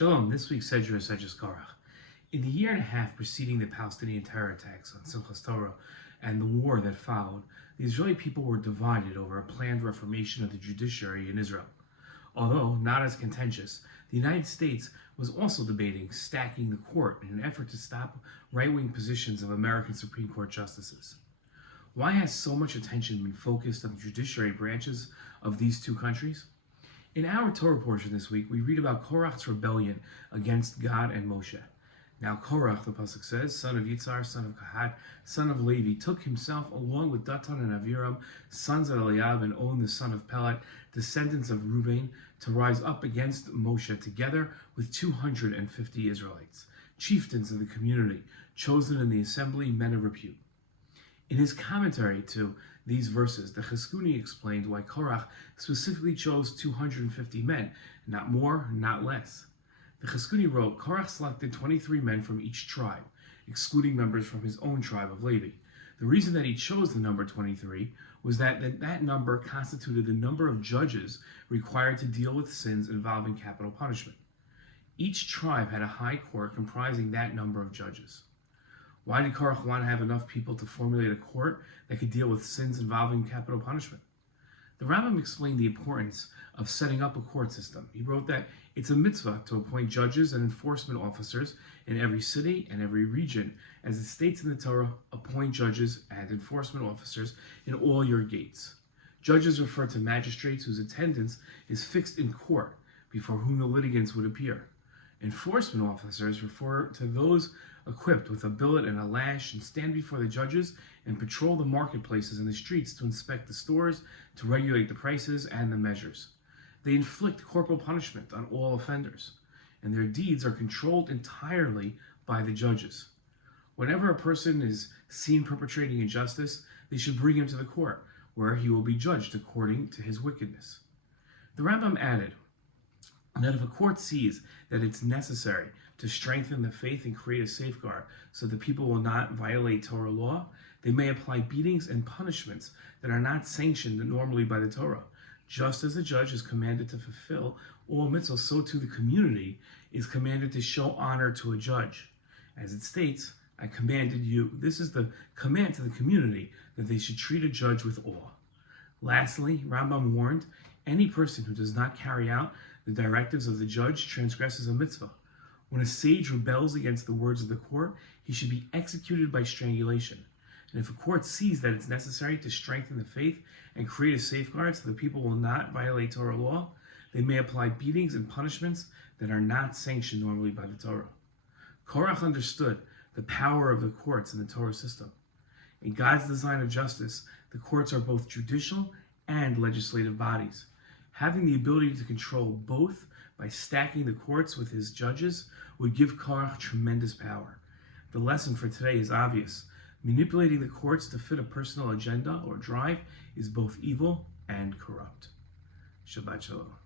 Shalom, this week's Sedra Korach. In the year and a half preceding the Palestinian terror attacks on Simchas Torah and the war that followed, the Israeli people were divided over a planned reformation of the judiciary in Israel. Although not as contentious, the United States was also debating stacking the court in an effort to stop right-wing positions of American Supreme Court justices. Why has so much attention been focused on the judiciary branches of these two countries? In our Torah portion this week, we read about Korach's rebellion against God and Moshe. Now Korach, the pasuk says, son of Yitzhar, son of Kahat, son of Levi, took himself along with Datan and Aviram, sons of Eliab, and On, the son of Pelet, descendants of Reuben, to rise up against Moshe together with 250 Israelites, chieftains of the community, chosen in the assembly, men of repute. In his commentary to these verses, the Cheskuni explained why Korach specifically chose 250 men, not more, not less. The Cheskuni wrote, Korach selected 23 men from each tribe, excluding members from his own tribe of Levi. The reason that he chose the number 23 was that number constituted the number of judges required to deal with sins involving capital punishment. Each tribe had a high court comprising that number of judges. Why did Korach want to have enough people to formulate a court that could deal with sins involving capital punishment? The Rambam explained the importance of setting up a court system. He wrote that it's a mitzvah to appoint judges and enforcement officers in every city and every region. As it states in the Torah, appoint judges and enforcement officers in all your gates. Judges refer to magistrates whose attendance is fixed in court, before whom the litigants would appear. Enforcement officers refer to those equipped with a billet and a lash and stand before the judges and patrol the marketplaces and the streets to inspect the stores, to regulate the prices and the measures. They inflict corporal punishment on all offenders, and their deeds are controlled entirely by the judges. Whenever a person is seen perpetrating injustice, they should bring him to the court, where he will be judged according to his wickedness. The Rambam added that if a court sees that it's necessary to strengthen the faith and create a safeguard so that people will not violate Torah law, they may apply beatings and punishments that are not sanctioned normally by the Torah. Just as a judge is commanded to fulfill all mitzvahs, so too the community is commanded to show honor to a judge. As it states, I commanded you, this is the command to the community, that they should treat a judge with awe. Lastly, Rambam warned, any person who does not carry out the directives of the judge transgresses a mitzvah. When a sage rebels against the words of the court, he should be executed by strangulation. And if a court sees that it's necessary to strengthen the faith and create a safeguard so that people will not violate Torah law, they may apply beatings and punishments that are not sanctioned normally by the Torah. Korach understood the power of the courts in the Torah system. In God's design of justice, the courts are both judicial and legislative bodies. Having the ability to control both by stacking the courts with his judges would give Korach tremendous power. The lesson for today is obvious. Manipulating the courts to fit a personal agenda or drive is both evil and corrupt. Shabbat Shalom.